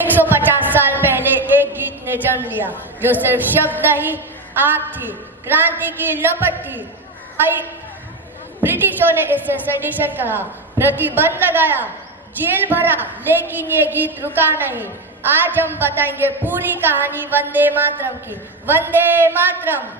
150 साल पहले एक गीत ने जन्म लिया जो सिर्फ शब्द नहीं आग थी, क्रांति की लपट थी। ब्रिटिशों ने इसे सेडिशन कहा, प्रतिबंध लगाया, जेल भरा, लेकिन ये गीत रुका नहीं। आज हम बताएंगे पूरी कहानी वंदे मातरम की। वंदे मातरम।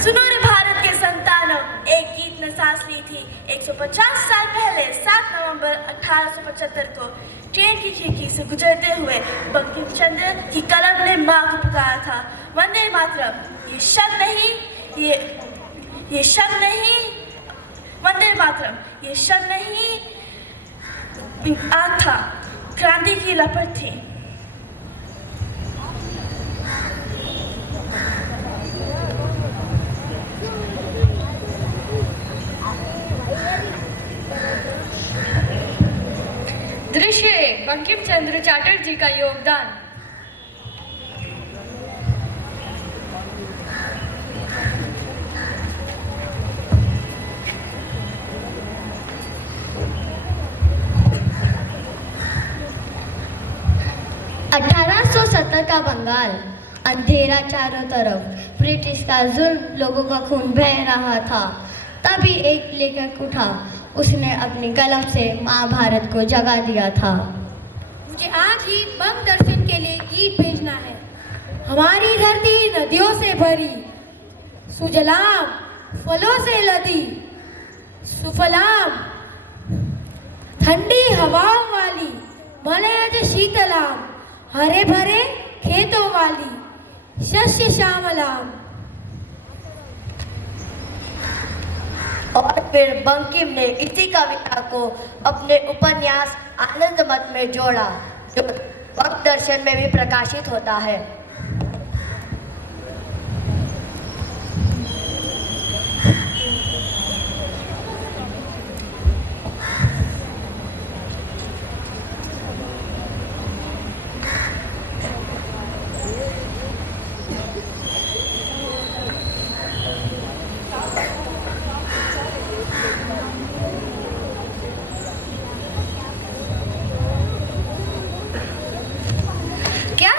सुनो रे भारत के संतानों, एक गीत ने सांस ली थी 150 साल पहले 7 नवंबर 1875 को ट्रेन की खिड़की से गुजरते हुए बंकिम चंद्र की कलम ने मां को पुकारा था। वंदे मातरम ये शब्द नहीं, ये शब्द नहीं, वंदे मातरम ये शब्द नहीं, आग था, क्रांति की लपट थी। दृश्य 1, बंकिम चंद्र चटर्जी का योगदान। का बंगाल, अंधेरा चारों तरफ, ब्रिटिश का जुल्म, लोगों का खून बह रहा था। तभी एक लेखक उठा, उसने अपनी कलम से महाभारत को जगा दिया था। मुझे आज ही बंग दर्शन के लिए गीत भेजना है। हमारी धरती नदियों से भरी, सुजलाम फलों से लदी, सुफलाम ठंडी हवाओं वाली, मलयज शीतलाम हरे भरे खेतों वाली, शस्य श्यामलाम। और फिर बंकिम ने इसी कविता को अपने उपन्यास आनंद मत में जोड़ा, जो वक्त दर्शन में भी प्रकाशित होता है।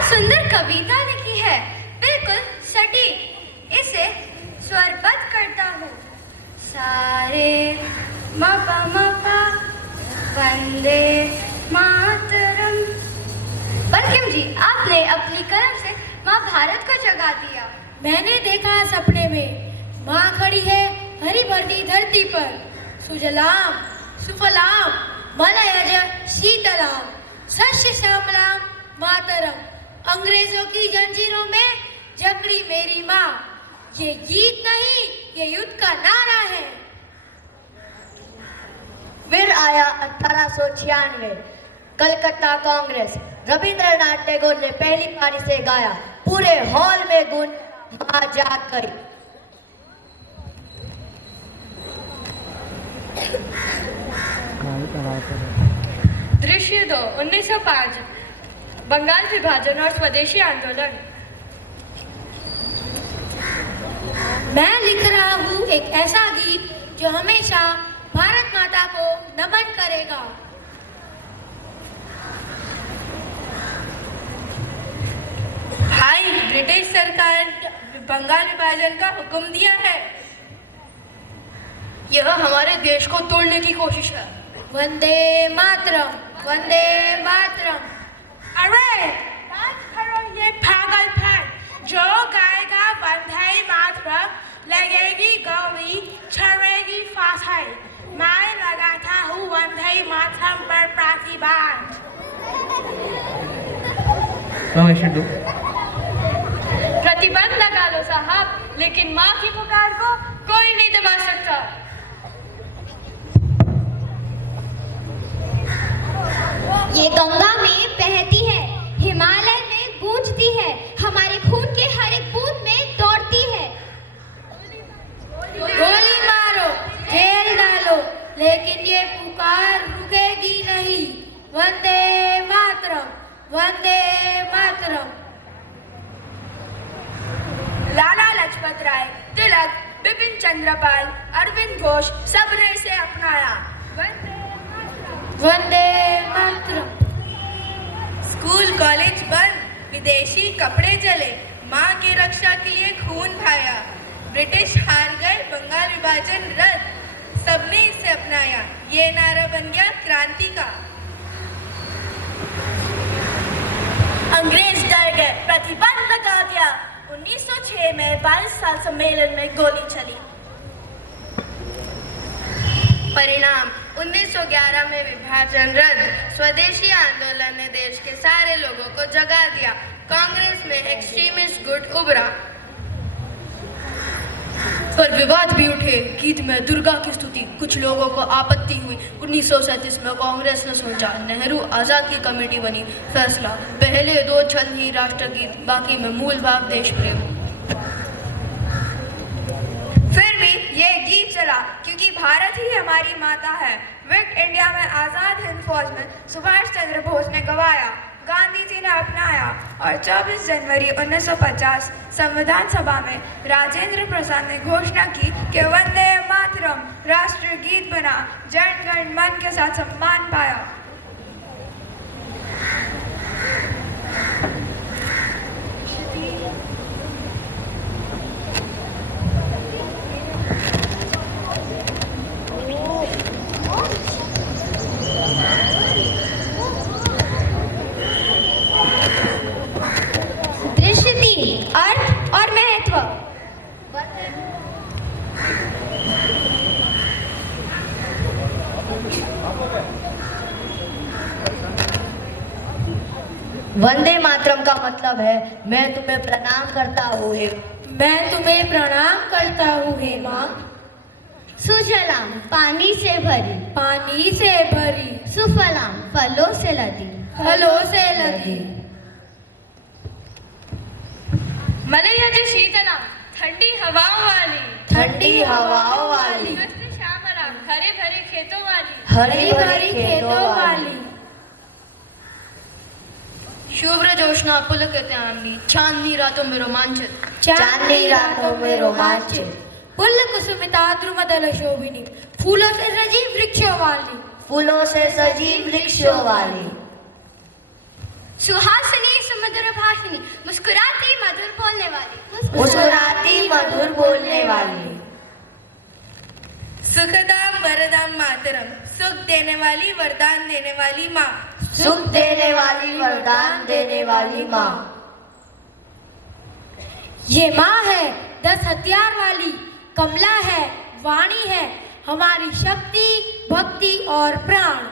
सुंदर कविता लिखी है, बिल्कुल सटीक। इसे स्वरबद्ध करता हूँ। सारे मपा मपा वंदे मातरम। बंकिम जी, आपने अपनी कलम से माँ भारत को जगा दिया। मैंने देखा सपने में, माँ खड़ी है हरी भरी धरती पर, सुजलाम सुफलाम मलयज शीतलाम शस्य श्यामलाम मातरम। अंग्रेजों की जंजीरों में जकड़ी मेरी माँ। ये गीत नहीं, ये युद्ध का नारा है। फिर आया 1896, कलकत्ता कांग्रेस। रविंद्रनाथ टैगोर ने पहली पारी से गाया, पूरे हॉल में गूंज माँ जाग गई। दृश्य 2, 1905, बंगाल विभाजन और स्वदेशी आंदोलन। मैं लिख रहा हूँ एक ऐसा गीत जो हमेशा भारत माता को नमन करेगा। भाई, ब्रिटिश सरकार बंगाल विभाजन का हुक्म दिया है। यह हमारे देश को तोड़ने की कोशिश है। वंदे मातरम, वंदे मातरम। अरे बात करो ये पागलपन। जो गाएगा वंदे मातरम, लगेगी गोली, चढ़ेगी फांसी। मैं लगाता हूँ वंदे मातरम पर प्रतिबंध। प्रतिबंध लगा लो साहब, लेकिन माँ की पुकार को कोई नहीं दबा सकता। ये गंगा में बहती है, हिमालय में गूंज गूंजती है, हमारे खून के हर एक बूंद में दौड़ती है। गोली मारो, जेल डालो, लेकिन ये पुकार रुकेगी नहीं। वंदे मातरम, वंदे मातरम। लाला लाजपत राय, तिलक, बिपिन चंद्रपाल, अरविंद घोष सबने इसे अपनाया। वंदे मातरम। स्कूल कॉलेज बंद, विदेशी कपड़े जले, माँ की रक्षा के लिए खून बहाया। ब्रिटिश हार गए, बंगाल विभाजन रद्द, सबने इसे अपनाया। ये नारा बन गया क्रांति का। अंग्रेज डर गए, प्रतिबंध लगा दिया। 1906 में 22 साल सम्मेलन में गोली चली। परिणाम 1911 में विभाजन रद्द। स्वदेशी आंदोलन ने देश के सारे लोगों को जगा दिया। कांग्रेस में एक्सट्रीमिस्ट गुट उभरा। पर विवाद भी उठे। गीत में दुर्गा की स्तुति, कुछ लोगों को आपत्ति हुई। 1937 में कांग्रेस ने सोचा, नेहरू आजाद की कमेटी बनी। फैसला, पहले 2 छंद ही राष्ट्रगीत, बाकी में मूल भाव देश प्रेम। फिर भी ये गीत चला क्योंकि भारत ही हमारी माता है। क्विट इंडिया में आजाद हिंद फौज में सुभाष चंद्र बोस ने गवाया, गांधी जी ने अपनाया और 24 जनवरी 1950 संविधान सभा में राजेंद्र प्रसाद ने घोषणा की कि वंदे मातरम राष्ट्रगीत बना, जन गण मन के साथ सम्मान पाया। अर्थ और महत्व। वंदे मातरम का मतलब है मैं तुम्हें प्रणाम करता हूँ हे। मैं तुम्हें प्रणाम करता हूँ हे माँ। सुजलाम पानी से भरी, पानी से भरी, सुफलाम फलों से लदी, फलों से लदी। मलयज शीतलाम ठंडी हवाओं वाली, ठंडी हवाओं वाली, मस्त श्यामलाम हरे भरे खेतों वाली, हरी भरी खेतों वाली। शुभ्र जोशना पुलकित आमनी, चांदनी रातों में रोमांचित, चांदनी रातों में रोमांचित। पुल्ल कुसुमिता द्रुमदल शोभिनी, फूलों से सजी वृक्षों वाली, फूलों से सजी वृक्षों वाली। सुहासिनी सुमधुर भाषिनी, मुस्कुराती मधुर बोलने वाली, मुस्कुराती मधुर बोलने वाली। सुखदाम वरदाम मातरम, सुख देने वाली वरदान देने वाली माँ, सुख देने वाली वरदान देने वाली माँ। ये माँ है 10 हथियार वाली, कमला है, वाणी है, हमारी शक्ति, भक्ति और प्राण।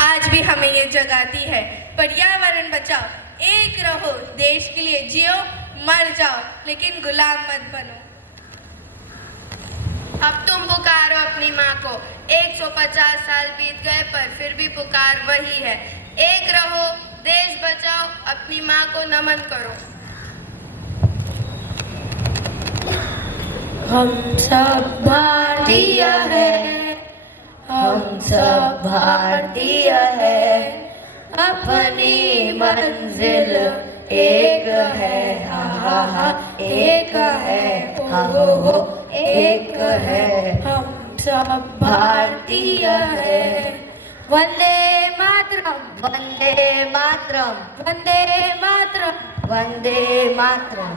आज भी हमें ये जगाती है। पर्यावरण बचाओ, एक रहो, देश के लिए जियो, मर जाओ लेकिन गुलाम मत बनो। अब तुम पुकारो अपनी माँ को। 150 साल बीत गए पर फिर भी पुकार वही है। एक रहो, देश बचाओ, अपनी माँ को नमन करो। हम सब भारतीय हैं, हम सब भारतीय है, अपनी मंजिल एक है, हा हा हा, एक है, हा हो, एक है। हम सब भारतीय हैं। वंदे मातरम, वंदे मातरम, वंदे मातरम। वंदे मातरम।